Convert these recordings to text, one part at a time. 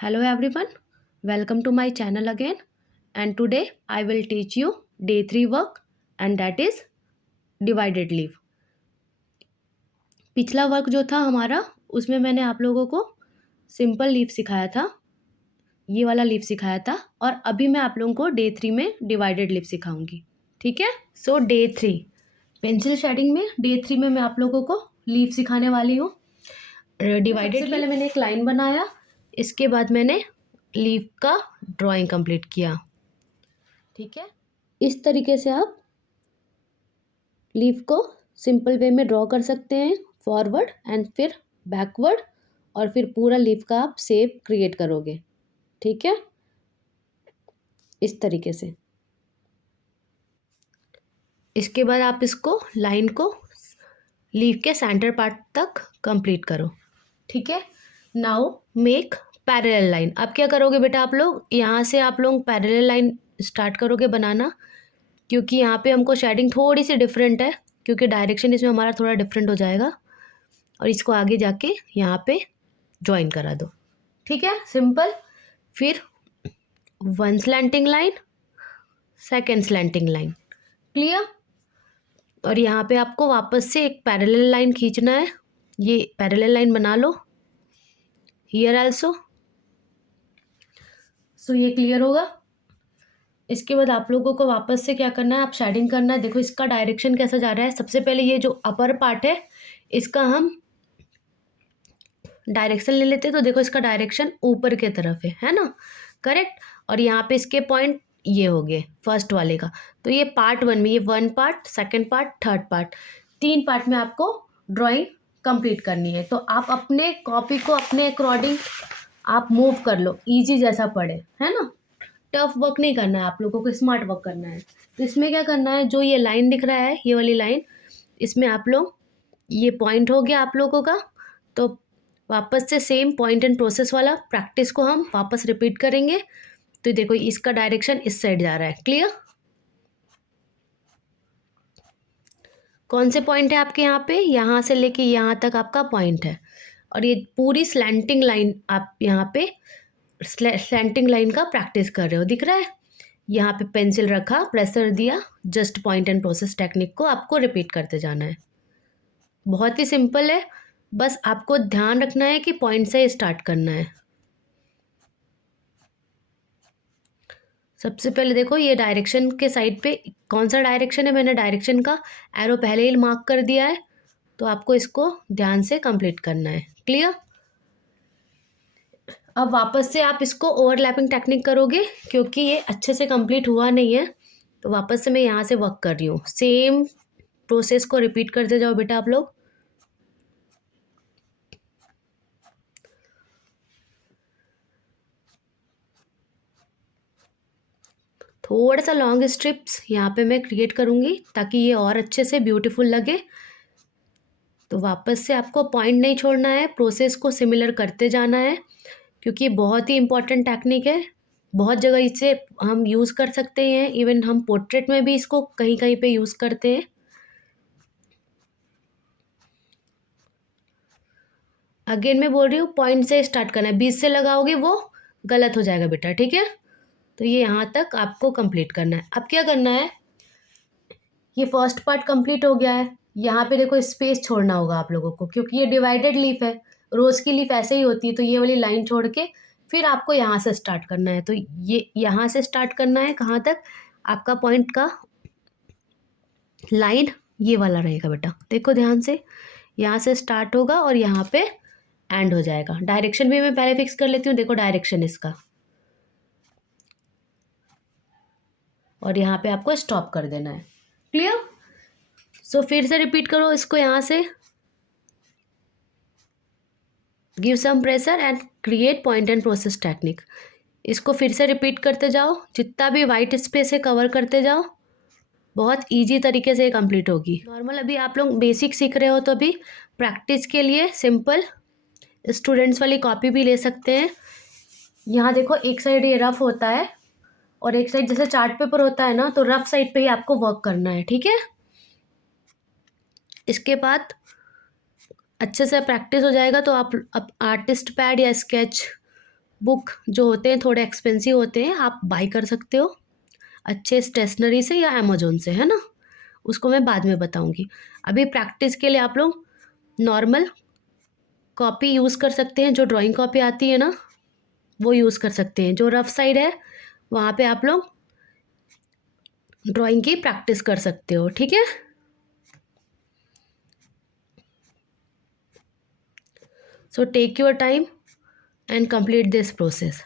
Hello everyone, welcome to my channel again, and today I will teach you day 3 work, and that is divided leaf. पिछला work जो था हमारा उसमें मैंने आप लोगों को सिंपल लीफ सिखाया था, ये वाला लीफ सिखाया था, और अभी मैं आप लोगों को डे 3 में डिवाइडेड लीफ सिखाऊंगी. ठीक है. सो डे 3 पेंसिल शेडिंग में डे 3 में मैं आप लोगों को लीफ सिखाने वाली हूँ. डिवाइडेड से पहले मैंने एक लाइन बनाया, इसके बाद मैंने लीफ का ड्राइंग कंप्लीट किया. ठीक है. इस तरीके से आप लीफ को सिंपल वे में ड्रॉ कर सकते हैं, फॉरवर्ड एंड फिर बैकवर्ड, और फिर पूरा लीफ का आप शेप क्रिएट करोगे. ठीक है, इस तरीके से. इसके बाद आप इसको लाइन को लीफ के सेंटर पार्ट तक कंप्लीट करो. ठीक है. Now make parallel line. अब क्या करोगे बेटा, आप लोग यहाँ से आप लोग पैरेलल लाइन स्टार्ट करोगे बनाना, क्योंकि यहाँ पे हमको शेडिंग थोड़ी सी डिफरेंट है, क्योंकि डायरेक्शन इसमें हमारा थोड़ा डिफरेंट हो जाएगा, और इसको आगे जाके यहाँ पे ज्वाइन करा दो. ठीक है, सिंपल. फिर one slanting line, second slanting line. Clear. और यहाँ पे आपको वापस से एक पैरेलल लाइन खींचना है. ये पैरेलल लाइन बना लो हियर आल्सो. सो ये क्लियर होगा. इसके बाद आप लोगों को वापस से क्या करना है, आप शेडिंग करना है. देखो इसका डायरेक्शन कैसा जा रहा है. सबसे पहले ये जो अपर पार्ट है इसका हम डायरेक्शन ले लेते हैं, तो देखो इसका डायरेक्शन ऊपर के तरफ है ना. करेक्ट. और यहाँ पे इसके पॉइंट ये हो गए फर्स्ट वाले का. तो ये पार्ट 1 में, ये 1 part, second part, third part, 3 part में आपको ड्राइंग कंप्लीट करनी है. तो आप अपने कॉपी को अपने अकॉर्डिंग आप मूव कर लो, इजी जैसा पड़े, है ना. टफ वर्क नहीं करना है, आप लोगों को स्मार्ट वर्क करना है. तो इसमें क्या करना है, जो ये लाइन दिख रहा है, ये वाली लाइन, इसमें आप लोग, ये पॉइंट हो गया आप लोगों का, तो वापस से सेम पॉइंट एंड प्रोसेस वाला प्रैक्टिस को हम वापस रिपीट करेंगे. तो देखो इसका डायरेक्शन इस साइड जा रहा है. क्लियर. कौन से पॉइंट है आपके यहाँ पे, यहाँ से लेके यहाँ तक आपका पॉइंट है, और ये पूरी स्लैंटिंग लाइन आप यहाँ पे स्लैंटिंग लाइन का प्रैक्टिस कर रहे हो. दिख रहा है. यहाँ पे पेंसिल रखा, प्रेशर दिया, just point and process technique को आपको रिपीट करते जाना है. बहुत ही सिंपल है, बस आपको ध्यान रखना है कि पॉइंट से स्टार्ट करना है. सबसे पहले देखो ये डायरेक्शन के साइड पे कौन सा डायरेक्शन है, मैंने डायरेक्शन का एरो पहले ही मार्क कर दिया है, तो आपको इसको ध्यान से कंप्लीट करना है. क्लियर. अब वापस से आप इसको ओवरलैपिंग टेक्निक करोगे, क्योंकि ये अच्छे से कंप्लीट हुआ नहीं है. तो वापस से मैं यहाँ से वर्क कर रही हूँ. सेम प्रोसेस को रिपीट करते जाओ बेटा आप लोग. थोड़ा सा लॉन्ग स्ट्रिप्स यहाँ पे मैं क्रिएट करूँगी, ताकि ये और अच्छे से ब्यूटीफुल लगे. तो वापस से आपको पॉइंट नहीं छोड़ना है, प्रोसेस को सिमिलर करते जाना है, क्योंकि बहुत ही इंपॉर्टेंट टेक्निक है. बहुत जगह इसे हम यूज़ कर सकते हैं, इवन हम पोर्ट्रेट में भी इसको कहीं कहीं पे यूज़ करते हैं. अगेन मैं बोल रही हूँ, पॉइंट से स्टार्ट करना है, बीच से लगाओगे वो गलत हो जाएगा बेटा. ठीक है. तो ये यहाँ तक आपको कंप्लीट करना है. अब क्या करना है, ये फर्स्ट पार्ट कंप्लीट हो गया है. यहाँ पे देखो स्पेस छोड़ना होगा आप लोगों को, क्योंकि ये डिवाइडेड लीफ है. रोज़ की लीफ ऐसे ही होती है. तो ये वाली लाइन छोड़ के फिर आपको यहाँ से स्टार्ट करना है. तो ये यहाँ से स्टार्ट करना है. कहाँ तक आपका पॉइंट का लाइन ये वाला रहेगा बेटा. देखो ध्यान से, यहाँ से स्टार्ट होगा और यहाँ पे एंड हो जाएगा. डायरेक्शन भी मैं पहले फिक्स कर लेती हूँ. देखो डायरेक्शन इसका, और यहाँ पे आपको स्टॉप कर देना है. क्लियर. सो फिर से रिपीट करो इसको. यहाँ से give some pressure and create point and process technique. इसको फिर से रिपीट करते जाओ, जितना भी वाइट स्पेस है कवर करते जाओ. बहुत इजी तरीके से कंप्लीट होगी. नॉर्मल अभी आप लोग बेसिक सीख रहे हो, तो अभी प्रैक्टिस के लिए सिंपल स्टूडेंट्स वाली कॉपी भी ले सकते हैं. यहाँ देखो एक साइड ये रफ होता है, और एक साइड जैसे चार्ट पेपर होता है ना, तो रफ साइड पे ही आपको वर्क करना है. ठीक है. इसके बाद अच्छे से प्रैक्टिस हो जाएगा, तो आप आर्टिस्ट पैड या स्केच बुक जो होते हैं थोड़े एक्सपेंसिव होते हैं, आप बाई कर सकते हो अच्छे स्टेशनरी से या अमेजोन से, है ना। उसको मैं बाद में बताऊंगी। अभी प्रैक्टिस के लिए आप लोग नॉर्मल कॉपी यूज़ कर सकते हैं, जो ड्राइंग कॉपी आती है ना वो यूज़ कर सकते हैं। जो रफ साइड है वहाँ पे आप लोग ड्राइंग की प्रैक्टिस कर सकते हो, ठीक है। So take your time and complete this process.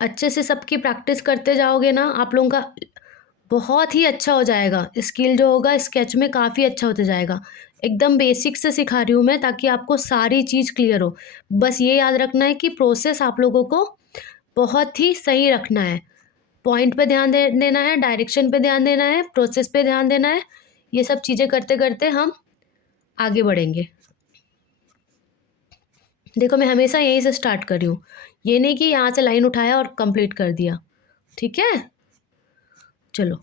अच्छे से सबकी प्रैक्टिस करते जाओगे ना, आप लोगों का बहुत ही अच्छा हो जाएगा। स्किल जो होगा स्केच में काफ़ी अच्छा होता जाएगा। एकदम बेसिक से सिखा रही हूँ मैं, ताकि आपको सारी चीज़ क्लियर हो। बस ये याद रखना है कि प्रोसेस आप लोगों को बहुत ही सही रखना है। पॉइंट पे ध्यान देना है, डायरेक्शन पे ध्यान देना है, प्रोसेस पे ध्यान देना है। ये सब चीज़ें करते करते हम आगे बढ़ेंगे। देखो मैं हमेशा यहीं से स्टार्ट कर रही हूँ, ये नहीं कि यहाँ से लाइन उठाया और कंप्लीट कर दिया, ठीक है। चलो,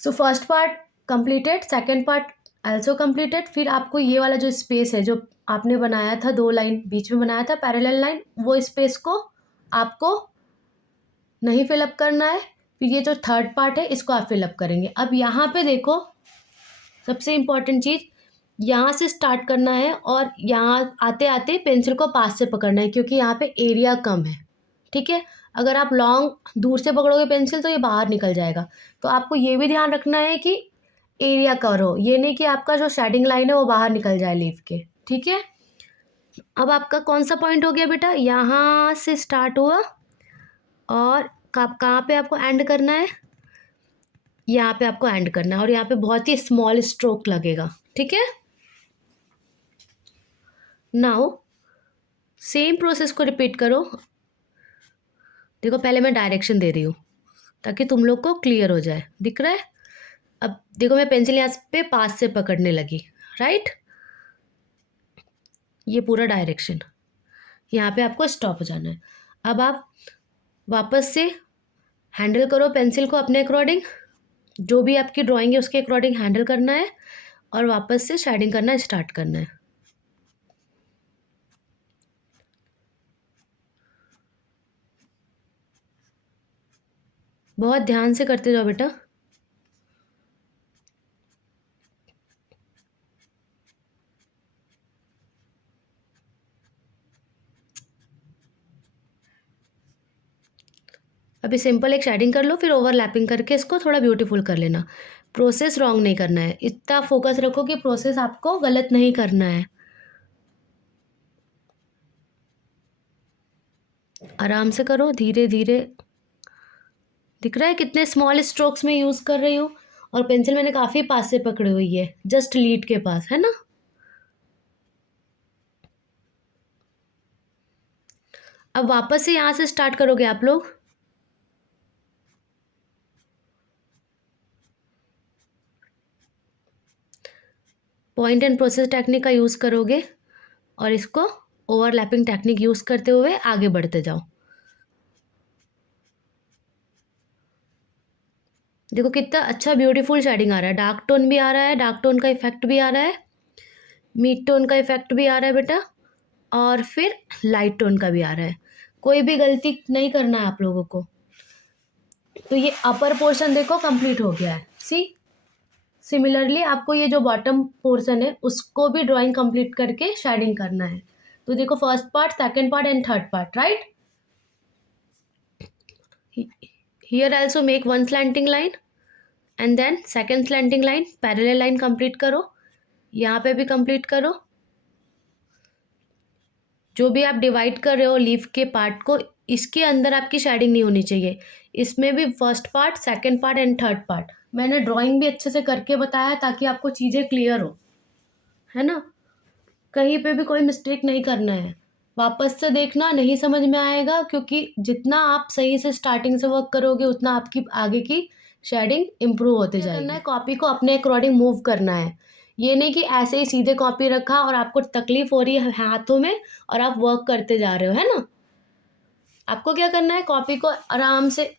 so first part completed, second part also completed. फिर आपको ये वाला जो स्पेस है जो आपने बनाया था, 2 लाइन बीच में बनाया था पैरेलल लाइन, वो स्पेस को आपको नहीं फिलअप करना है। फिर ये जो थर्ड पार्ट है इसको आप फिलअप करेंगे। अब यहाँ पे देखो, सबसे इम्पॉर्टेंट चीज़, यहाँ से स्टार्ट करना है और यहाँ आते आते पेंसिल को पास से पकड़ना है, क्योंकि यहाँ पे एरिया कम है, ठीक है। अगर आप लॉन्ग दूर से पकड़ोगे पेंसिल तो ये बाहर निकल जाएगा। तो आपको ये भी ध्यान रखना है कि एरिया कवर हो, ये नहीं कि आपका जो शेडिंग लाइन है वो बाहर निकल जाए लीफ के, ठीक है। अब आपका कौन सा पॉइंट हो गया बेटा, यहाँ से स्टार्ट हुआ और कहाँ पे आपको एंड करना है, यहाँ पे आपको एंड करना है। और यहाँ पे बहुत ही स्मॉल स्ट्रोक लगेगा, ठीक है। नाउ सेम प्रोसेस को रिपीट करो। देखो पहले मैं डायरेक्शन दे रही हूँ ताकि तुम लोग को क्लियर हो जाए, दिख रहा है। अब देखो मैं पेंसिल यहाँ पे पास से पकड़ने लगी, राइट। ये पूरा डायरेक्शन, यहाँ पे आपको स्टॉप हो जाना है। अब आप वापस से हैंडल करो पेंसिल को अपने अकॉर्डिंग, जो भी आपकी ड्राइंग है उसके अकॉर्डिंग हैंडल करना है और वापस से शेडिंग करना स्टार्ट करना है। बहुत ध्यान से करते जाओ बेटा। अभी सिंपल एक शेडिंग कर लो, फिर ओवरलैपिंग करके इसको थोड़ा ब्यूटीफुल कर लेना। प्रोसेस रॉन्ग नहीं करना है, इतना फोकस रखो कि प्रोसेस आपको गलत नहीं करना है। आराम से करो, धीरे धीरे। दिख रहा है कितने स्मॉल स्ट्रोक्स में यूज़ कर रही हूँ, और पेंसिल मैंने काफ़ी पास से पकड़ी हुई है, जस्ट लीड के पास, है ना। अब वापस से यहाँ से स्टार्ट करोगे आप लोग। पॉइंट एंड प्रोसेस टेक्निक का यूज़ करोगे और इसको ओवरलैपिंग टेक्निक यूज़ करते हुए आगे बढ़ते जाओ। देखो कितना अच्छा ब्यूटीफुल शेडिंग आ रहा है, डार्क टोन भी आ रहा है, डार्क टोन का इफेक्ट भी आ रहा है, मिड टोन का इफेक्ट भी आ रहा है बेटा, और फिर लाइट टोन का भी आ रहा है। कोई भी गलती नहीं करना है आप लोगों को। तो ये अपर पोर्शन देखो कंप्लीट हो गया है, सी। सिमिलरली आपको ये जो बॉटम पोर्शन है उसको भी ड्राइंग कंप्लीट करके शेडिंग करना है। तो देखो first part, second part and third part, right. Here also make one slanting line and then second slanting line, parallel line complete करो। यहाँ पे भी कंप्लीट करो। जो भी आप डिवाइड कर रहे हो लीफ के पार्ट को, इसके अंदर आपकी शेडिंग नहीं होनी चाहिए। इसमें भी first part, second part and third part मैंने ड्राइंग भी अच्छे से करके बताया ताकि आपको चीज़ें क्लियर हो, है ना। कहीं पे भी कोई मिस्टेक नहीं करना है। वापस से देखना, नहीं समझ में आएगा, क्योंकि जितना आप सही से स्टार्टिंग से वर्क करोगे उतना आपकी आगे की शेडिंग इम्प्रूव होते जाएगी। करना है, कॉपी को अपने अकॉर्डिंग मूव करना है। ये नहीं कि ऐसे ही सीधे कॉपी रखा और आपको तकलीफ हो रही है हाथों में और आप वर्क करते जा रहे हो, है ना। आपको क्या करना है, कॉपी को आराम से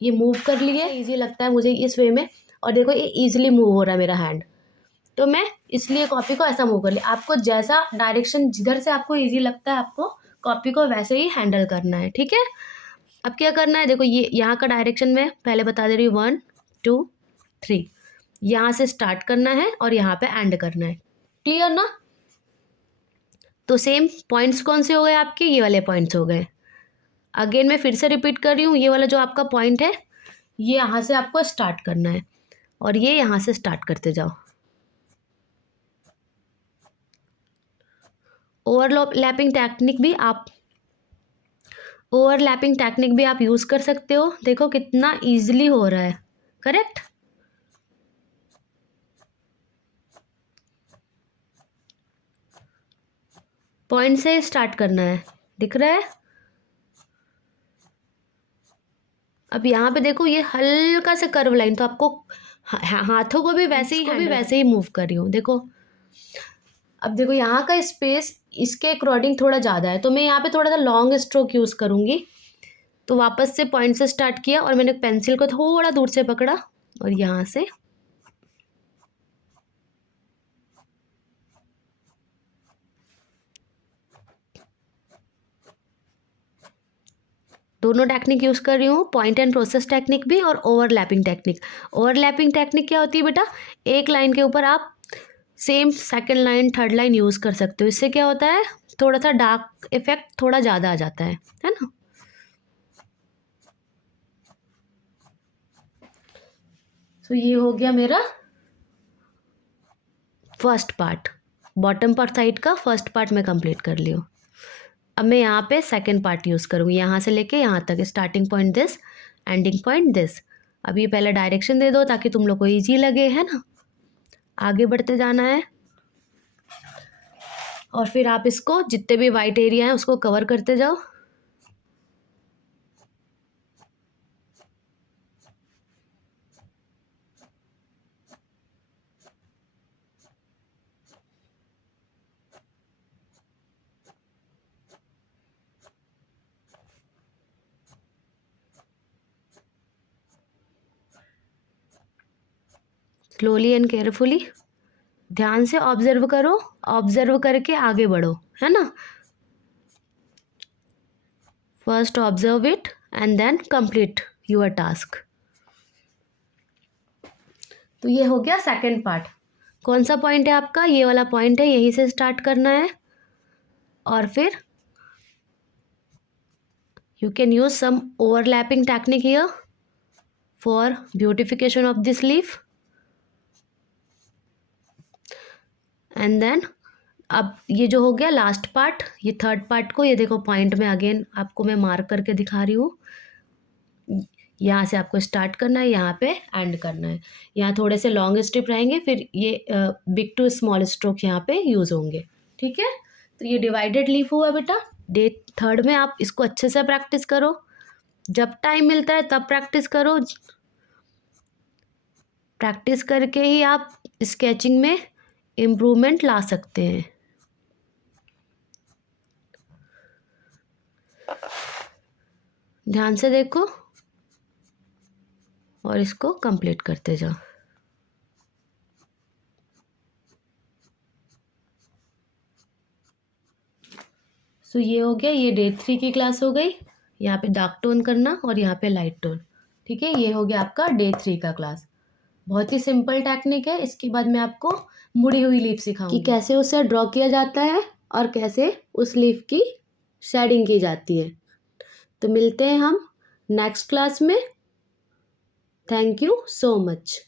ये मूव कर लिए, इजी लगता है मुझे इस वे में। और देखो ये इजीली मूव हो रहा है मेरा हैंड, तो मैं इसलिए कॉपी को ऐसा मूव कर लिया। आपको जैसा डायरेक्शन जिधर से आपको ईजी लगता है आपको कॉपी को वैसे ही हैंडल करना है, ठीक है। अब क्या करना है, देखो ये यहाँ का डायरेक्शन में पहले बता दे रही हूँ, 1 2 3, यहाँ से स्टार्ट करना है और यहाँ पे एंड करना है, क्लियर ना। तो सेम पॉइंट्स कौन से हो गए आपके, ये वाले पॉइंट्स हो गए। अगेन मैं फिर से रिपीट कर रही हूँ, ये वाला जो आपका पॉइंट है ये यहाँ से आपको स्टार्ट करना है और ये यहाँ से स्टार्ट करते जाओ। ओवरलैपिंग टेक्निक भी आप यूज़ कर सकते हो। देखो कितना इजीली हो रहा है, करेक्ट। पॉइंट से स्टार्ट करना है, दिख रहा है। अब यहाँ पे देखो ये हल्का सा कर्व लाइन, तो आपको हाथों को भी वैसे ही मूव कर रही हूँ, देखो। अब देखो यहाँ का स्पेस इसके अकॉर्डिंग थोड़ा ज़्यादा है, तो मैं यहाँ पे थोड़ा सा लॉन्ग स्ट्रोक यूज़ करूँगी। तो वापस से पॉइंट से स्टार्ट किया और मैंने पेंसिल को थोड़ा दूर से पकड़ा और यहाँ से दोनों टेक्निक यूज़ कर रही हूँ, पॉइंट एंड प्रोसेस टेक्निक भी और ओवरलैपिंग टेक्निक। ओवरलैपिंग टेक्निक क्या होती है बेटा, एक लाइन के ऊपर आप same second line third line use कर सकते हो। इससे क्या होता है, थोड़ा सा डार्क इफेक्ट थोड़ा ज़्यादा आ जाता है ना। तो ये हो गया मेरा first part, bottom part side का फर्स्ट पार्ट मैं कंप्लीट कर ली हूँ। अब मैं यहाँ पे सेकंड पार्ट यूज़ करूँगी, यहाँ से लेके यहाँ तक, starting point this, ending point this. अब ये पहले डायरेक्शन दे दो ताकि तुम लोग को ईजी लगे, है ना। आगे बढ़ते जाना है और फिर आप इसको जितने भी वाइट एरिया हैं उसको कवर करते जाओ। स्लोली एंड केयरफुली, ध्यान से ऑब्जर्व करो, ऑब्जर्व करके आगे बढ़ो, है ना। First observe it and then complete your task. तो ये हो गया सेकंड पार्ट। कौन सा पॉइंट है आपका, ये वाला पॉइंट है, यहीं से स्टार्ट करना है और फिर you can use some overlapping technique here for beautification of this leaf. And then अब ये जो हो गया लास्ट पार्ट, ये थर्ड पार्ट को ये देखो पॉइंट में अगेन आपको मैं मार्क करके दिखा रही हूँ। यहाँ से आपको स्टार्ट करना है, यहाँ पे एंड करना है। यहाँ थोड़े से लॉन्ग स्ट्रिप रहेंगे, फिर ये बिग टू स्मॉल स्ट्रोक यहाँ पे यूज़ होंगे, ठीक है। तो ये डिवाइडेड लीफ हुआ बेटा। डे थर्ड में आप इसको अच्छे से प्रैक्टिस करो, जब टाइम मिलता है तब प्रैक्टिस करो। प्रैक्टिस करके ही आप स्केचिंग में इम्प्रूवमेंट ला सकते हैं। ध्यान से देखो और इसको कंप्लीट करते जाओ। सो ये हो गया, ये डे 3 की क्लास हो गई। यहाँ पे डार्क टोन करना और यहाँ पे लाइट टोन, ठीक है। ये हो गया आपका डे 3 का क्लास। बहुत ही सिंपल टेक्निक है। इसके बाद मैं आपको मुड़ी हुई लीफ सिखाऊंगी कि कैसे उसे ड्रॉ किया जाता है और कैसे उस लीफ की शेडिंग की जाती है। तो मिलते हैं हम नेक्स्ट क्लास में। Thank you so much.